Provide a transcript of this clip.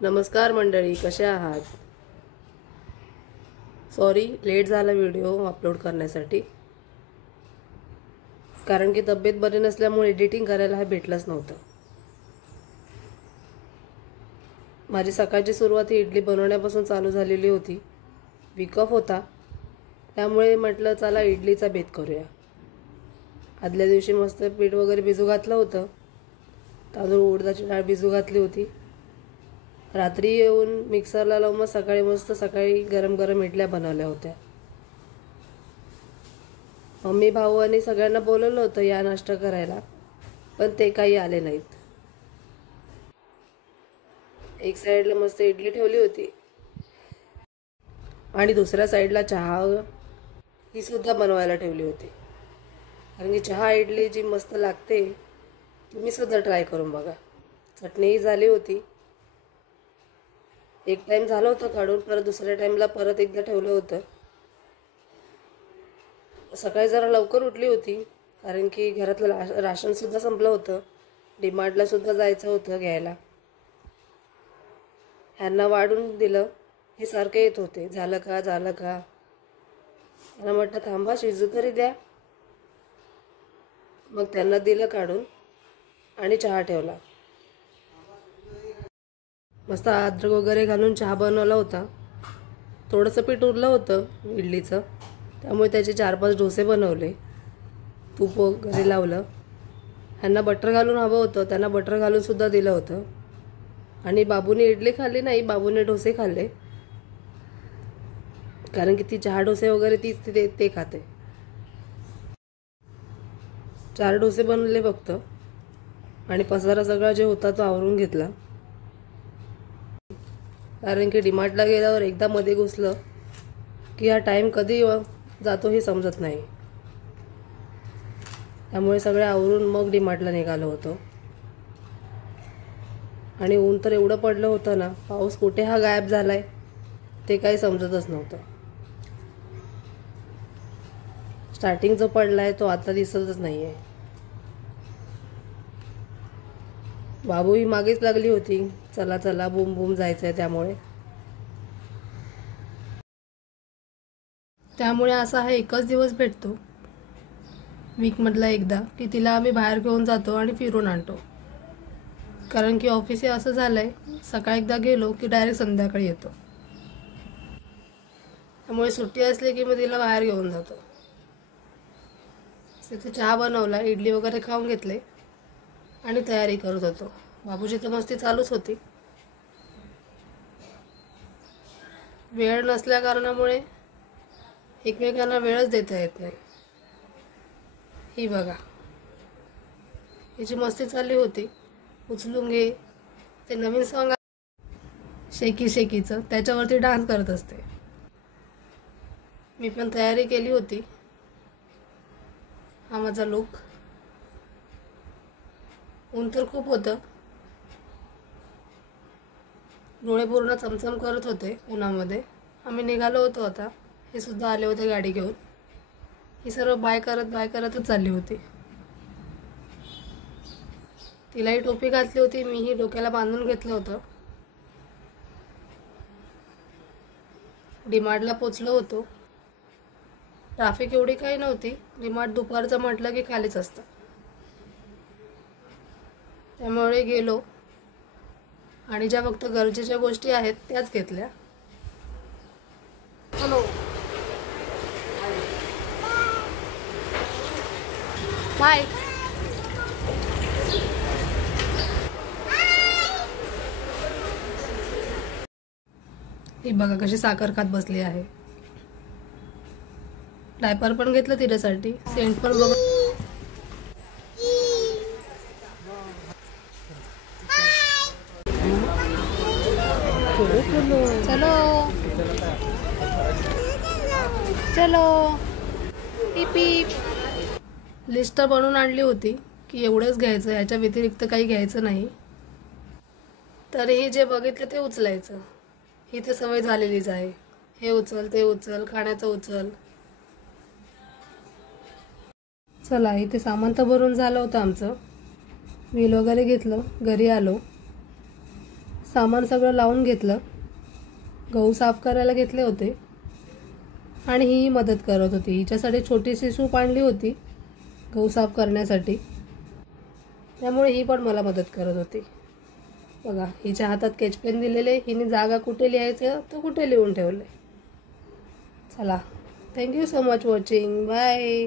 नमस्कार मंडळी, कशा आहात? सॉरी लेट झाला व्हिडिओ अपलोड करण्यासाठी, कारण की तब्येत बरी नसल्यामुळे एडिटिंग करायला भेटलंच नव्हतं. माझी सकाळची सुरुवात ही इडली बनवण्यापासून चालू झालेली होती. वीक ऑफ होता, त्यामुळे म्हटलं चला इडलीचा बेत करूया. आदल्या दिवशी मस्त पीठ वगैरे भिजू घातलं होतं. तांदूळ उडदाची डाळ भिजू घातली होती. रात्री येऊन मिक्सरला लावून मग सकाळी गरम गरम इडल्या बनवल्या होत्या. मम्मी भाऊ आणि सगळ्यांना बोलवलं होतं या नाश्ता करायला, पण ते काही आले नाहीत. एक साईडला मस्त इडली ठेवली होती आणि दुसऱ्या साईडला चहा ही सुद्धा बनवायला ठेवली होती. कारण की चहा इडली जी मस्त लागते, तुम्ही सुद्धा ट्राय करून बघा. चटणीही झाली होती. एक टाइम झालं होतं काढून, परत दुसऱ्या टाइमला परत एकदा ठेवलं होतं. सकाळी जरा लवकर उठली होती, कारण की घरातलं राशनसुद्धा संपलं होतं. डीमार्टला सुद्धा जायचं होतं घ्यायला. ह्यांना वाढून दिलं. हे सारखे येत होते, झालं का झालं का. त्यांना म्हटलं थांबा, शिजू तरी द्या. मग त्यांना दिलं काढून आणि चहा ठेवला. मस्त अद्रक वगैरे घालून चहा बनवला होता. थोडंसं पीठ उरलं होतं इडलीचं, त्यामुळे त्याचे 4-5 डोसे बनवले. तूप वगैरे लावलं. ह्यांना बटर घालून हवं होतं, त्यांना बटर घालून सुद्धा दिलं होतं. आणि बाबूने इडली खाल्ली नाही, बाबूने डोसे खाल्ले. कारण की ती चहा डोसे वगैरे तीच ते खाते. 4 डोसे बनवले फक्त, आणि पसारा सगळा जे होता तो आवरून घेतला. कारण की डीमार्टला गेल्यावर एकदा मध्ये घुसलं की हा टाईम कधी जातो हे समजत नाही. त्यामुळे सगळे आवरून मग डीमार्टला निघालो होतो. आणि ऊन तर एवढं पडलं होतं ना, पाऊस कुठे हा गायब झालाय ते काही समजतच नव्हतं. स्टार्टिंग जो पडलाय तो आता दिसतच नाहीये. बाबू ही मागेच लागली होती, चला चला बूम बूम जायचंय. त्यामुळे असा हा एकच दिवस भेटतो वीकमधला एकदा, की तिला आम्ही बाहेर घेऊन जातो आणि फिरून आणतो. कारण की ऑफिस हे असं झालंय, सकाळी एकदा गेलो की डायरेक्ट संध्याकाळी येतो. त्यामुळे सुट्टी असली की मग तिला बाहेर घेऊन जातो. तिथे चहा बनवला, इडली वगैरे खाऊन घेतले आणि तयारी करत होतो. बाबूची तर मस्ती चालूच होती. वेळ नसल्या कारणामुळे एकमेकांना वेळच देता येत नाही. ही बघा, हिची मस्ती चालली होती. उचलून घे, ते नवीन सॉन्ग शेकी शेकीचं, त्याच्यावरती डान्स करत असते. मी पण तयारी केली होती. हा माझा लुक. ऊन तर खूप होतं, डोळे पूर्ण चमचम करत होते उन्हामध्ये. आम्ही निघालो होतो आता. हे सुद्धा आले होते गाडी घेऊन. ही सर्व बाय करतच चालली होती. तिलाही टोपी घातली होती, मीही डोक्याला बांधून घेतलं होतं. डीमार्टला पोचलो होतो. ट्रॅफिक एवढी काही नव्हती. डीमार्ट दुपारचं म्हटलं की खालीच असतं. त्यामुळे गेलो आणि ज्या फक्त गरजेच्या गोष्टी आहेत त्याच घेतल्या. Hello bye. ही बघा कशी साखर खात बसली आहे. डायपर पण घेतलं तिच्यासाठी, सेंट पण बघ. चलो चलो पीप. लिस्ट बनवून आणली होती की एवढंच घ्यायचं, याच्या व्यतिरिक्त काही घ्यायचं नाही. तरीही जे बघितलं ते उचलायचं. ही तर सवय झालेलीच आहे. हे उचल, ते उचल, खाण्याचं उचल. चला, इथे सामान तर भरून झालं होतं आमचं. बिल वगैरे घेतलं, घरी आलो. सामान सगळं लावून घेतलं, गहू साफ करायला घेतले होते आणि ही मदत करत होती. हिच्यासाठी छोटीशी सूप आणली होती गहू साफ करण्यासाठी, त्यामुळे ही पण मला मदत करत होती. बघा, हिच्या हातात स्केचपेन दिलेले, हिने जागा कुठे लिहायचं तर कुठे लिहून ठेवले. चला, thank you so much watching. Bye.